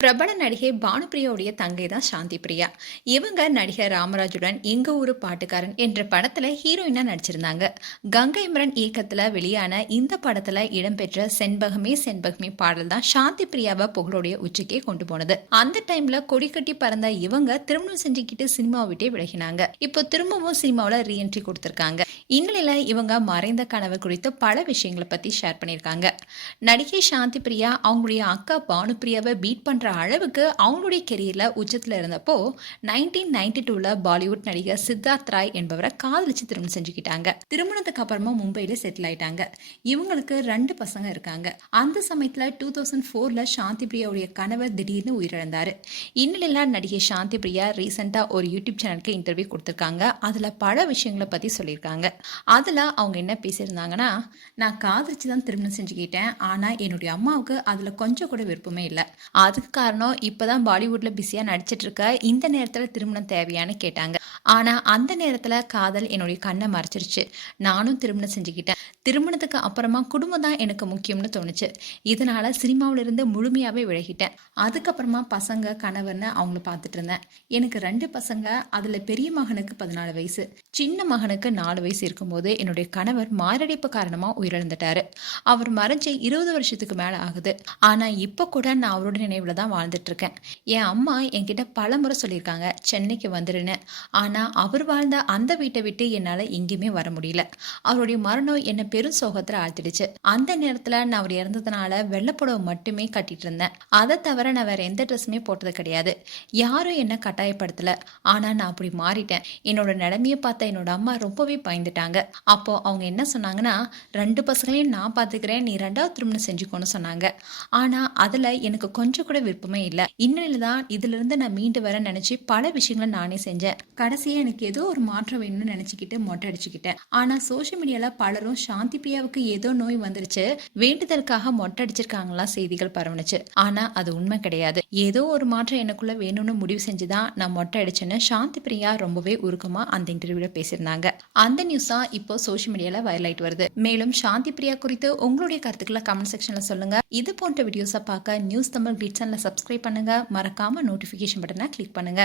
பிரபல நடிகை பானுப்பிரியாவுடைய தங்கை தான் சாந்தி பிரியா. இவங்க நடிகர் ராமராஜுடன் எங்க ஊரு பாட்டுக்காரன் என்ற படத்துல ஹீரோயினா நடிச்சிருந்தாங்க. கங்கை இம்ரன் இயக்கத்துல வெளியான இந்த படத்துல இடம்பெற்ற செண்பகமே செண்பகமே பாடல் தான் சாந்தி பிரியாவை புகழுடைய உச்சிக்கே கொண்டு போனது. அந்த டைம்ல கொடி கட்டி பறந்த இவங்க திருமணம் செஞ்சுக்கிட்டு சினிமா விட்டே விலகினாங்க. இப்போ திரும்பவும் சினிமாவில் ரீஎன்ட்ரி கொடுத்திருக்காங்க. இந்நிலையில இவங்க மறைந்த கனவு குறித்து பல விஷயங்களை பத்தி ஷேர் பண்ணியிருக்காங்க. நடிகை சாந்தி பிரியா அவங்களுடைய அக்கா பானுப்பிரியாவை பீட் பண்ற அளவுக்கு அவங்களுடைய கெரியர்ல உச்சத்துல இருந்தப்போ 1992ல பாலிவுட் நடிகர் சித்தார்த் ராய் என்பவரை காதலிச்சு திருமணம் செஞ்சுக்கிட்டாங்க. திருமணத்துக்கு அப்புறமா மும்பையில செட்டில் ஆயிட்டாங்க. இவங்களுக்கு 2 பசங்க இருக்காங்க. அந்த சமயத்துல 2004ல சாந்தி பிரியாவுடைய கணவர் திடீர்னு உயிரிழந்தாரு. இந்நிலையில நடிகை சாந்தி பிரியா ரீசெண்டா ஒரு யூடியூப் சேனலுக்கு இன்டர்வியூ கொடுத்திருக்காங்க. அதுல பல விஷயங்களை பத்தி சொல்லியிருக்காங்க. அதுல அவங்க என்ன பேசியிருந்தாங்கன்னா, நான் காதலிச்சு தான் திருமணம் செஞ்சுக்கிட்டேன். ஆனா என்னுடைய அம்மாவுக்கு அதுல கொஞ்சம் கூட விருப்பமே இல்லை. அதுக்கு காரணம் இப்பதான் பாலிவுட்ல பிஸியா நடிச்சிட்டு இருக்க இந்த நேரத்துல திருமணம் தேவையான்னு கேட்டாங்க. ஆனா அந்த நேரத்துல காதல் என்னுடைய கண்ணை மறைச்சிருச்சு. நானும் திருமணம் செஞ்சுக்கிட்டேன். திருமணத்துக்கு அப்புறமா குடும்பம் தான் எனக்கு முக்கியம்னு தோணுச்சு. இதனால சினிமாவில இருந்து முழுமையாவே விலகிட்டேன். அதுக்கப்புறமா பசங்க கணவர்னு அவங்கள பார்த்துட்டு இருந்தேன். எனக்கு 2 பசங்க. அதுல பெரிய மகனுக்கு 14 வயசு, சின்ன மகனுக்கு 4 வயசு இருக்கும்போது என்னுடைய கணவர் மாரடைப்பு காரணமா உயிரிழந்துட்டாரு. அவர் மறைஞ்சு 20 வருஷத்துக்கு மேல ஆகுது. ஆனா இப்ப கூட நான் அவரோட நினைவுல தான் வாழ்ந்துட்டு இருக்கேன். என் அம்மா என்கிட்ட பல முறை சொல்லியிருக்காங்க சென்னைக்கு வந்துருன்னு. ஆனா அவர் வாழ்ந்த அந்த வீட்டை விட்டு என்னால எங்கேயுமே வர முடியல. அவருடைய மரணம் என்னை பெரும் சோகத்துல ஆழ்த்திடுச்சு. அந்த நேரத்துல நான் அவர் இறந்ததுனால வெள்ளைப்புடவை மட்டுமே கட்டிட்டு இருந்தேன். அதை தவிர நான் வேற எந்த ட்ரெஸ்ஸுமே போட்டது கிடையாது. யாரும் என்ன கட்டாயப்படுத்தல. ஆனா நான் அப்படி மாறிட்டேன். என்னோட நிலைமையை பார்த்த என்னோட அம்மா ரொம்பவே பயந்துட்டாங்க. அப்போ அவங்க என்ன சொன்னாங்கன்னா, 2 பசங்களையும் நான் பாத்துக்கிறேன், நீ 2வது திருமணம் செஞ்சுக்கோன்னு சொன்னாங்க. ஆனா அதுல எனக்கு கொஞ்சம் கூட விருப்பமே இல்லை. இந்நிலையில தான் இதுல இருந்து நான் மீண்டு வர நினைச்சு பல விஷயங்களை நானே செஞ்சேன். கடைசியா எனக்கு ஏதோ ஒரு மாற்றம் வேணும்னு நினைச்சுக்கிட்டு மொட்டை அடிச்சுக்கிட்டேன். ஆனா சோசியல் மீடியால பலரும் சாந்தி பிரியாவுக்கு ஏதோ நோய் வந்துருச்சு, வேண்டுதலுக்காக மொட்டை அடிச்சிருக்காங்களா செய்திகள் பரவணுச்சு. ஆனா அது உண்மை கிடையாது. ஏதோ ஒரு மாற்றம் எனக்குள்ள வேணும்னு முடிவு செஞ்சுதான் நான் மொட்டை அடிச்சேன்னு சாந்தி பிரியா ரொம்பவே உருக்கமா அந்த இன்டர்வியூல பேசியிருந்தாங்க. அந்த நியூஸ் தான் இப்போ சோசியல் மீடியால வைரல் ஆயிட்டு வருது. மேலும் சாந்தி பிரியா குறித்து உங்களுடைய கருத்துக்களை கமெண்ட் செக்ஷன்ல சொல்லுங்க. இது போன்ற வீடியோஸை பார்க்க நியூஸ் தமிழ் கிளிட்ஸ் சேனலை சப்ஸ்கிரைப் பண்ணுங்க. மறக்காம நோட்டிபிகேஷன் பட்டனை கிளிக் பண்ணுங்க.